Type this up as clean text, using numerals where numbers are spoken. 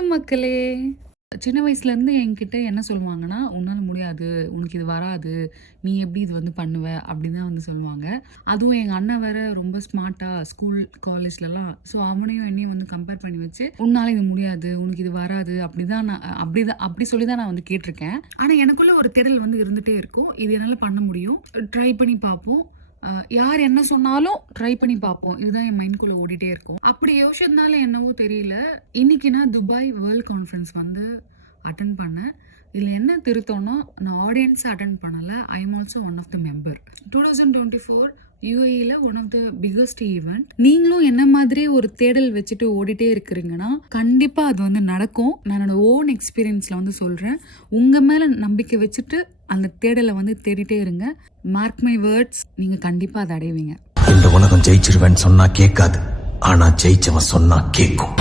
வணக்கம் மக்களே! சின்ன வயசுலேருந்து என்கிட்ட என்ன சொல்லுவாங்கன்னா, "உன்னால முடியாது. உனக்கு இது வராது. நீ எப்படி இது வந்து பண்ணுவ?" அப்படின்னு தான் வந்து சொல்லுவாங்க. அதுவும் எங்க அண்ணன் வேற ரொம்ப ஸ்மார்ட்டா ஸ்கூல், காலேஜ்லலாம். ஸோ அவனையும் என்னையும் வந்து கம்பேர் பண்ணி வச்சு, "உன்னால இது முடியாது. உனக்கு இது வராது." அப்படி சொல்லி தான் நான் வந்து கேட்டுருக்கேன். ஆனா எனக்குள்ள ஒரு தேடல் வந்து இருந்துட்டே இருக்கும். இது என்னால பண்ண முடியும். ட்ரை பண்ணி பார்ப்போம். யார் என்ன சொன்னாலும் ட்ரை பண்ணி பார்ப்போம். இதுதான் என் மைண்ட்குள்ள ஓடிட்டே இருக்கும். அப்படி யோசிச்சதுனால என்னவோ தெரியல, இன்னைக்கு நான் துபாய் வேர்ல்ட் கான்ஃபரன்ஸ் வந்து அட்டெண்ட் பண்ணேன். இதில என்ன திருத்தம்னா, நான் ஆடியன்ஸ அட்டெண்ட் பண்ணல. I am also one of the member. 2024 UAEல one of the biggest event. நீங்களும் என்ன மாதிரி ஒரு தேடல் வச்சுட்டு ஓடிட்டே இருக்கிறீங்கன்னா, கண்டிப்பா அது வந்து நடக்கும். நான் என்னோட ஓன் எக்ஸ்பீரியன்ஸ்ல வந்து சொல்றேன். உங்க மேல நம்பிக்கை வச்சுட்டு அந்த தேடலை வந்து தேடிட்டே இருங்க. மார்க் மை வேர்ட்ஸ், நீங்க கண்டிப்பா அதை அடைவீங்க. இந்த உலகம் ஜெயிச்சிருவேன்னு சொன்னா கேட்காது, ஆனா ஜெயிச்சவன் சொன்னா கேட்கும்.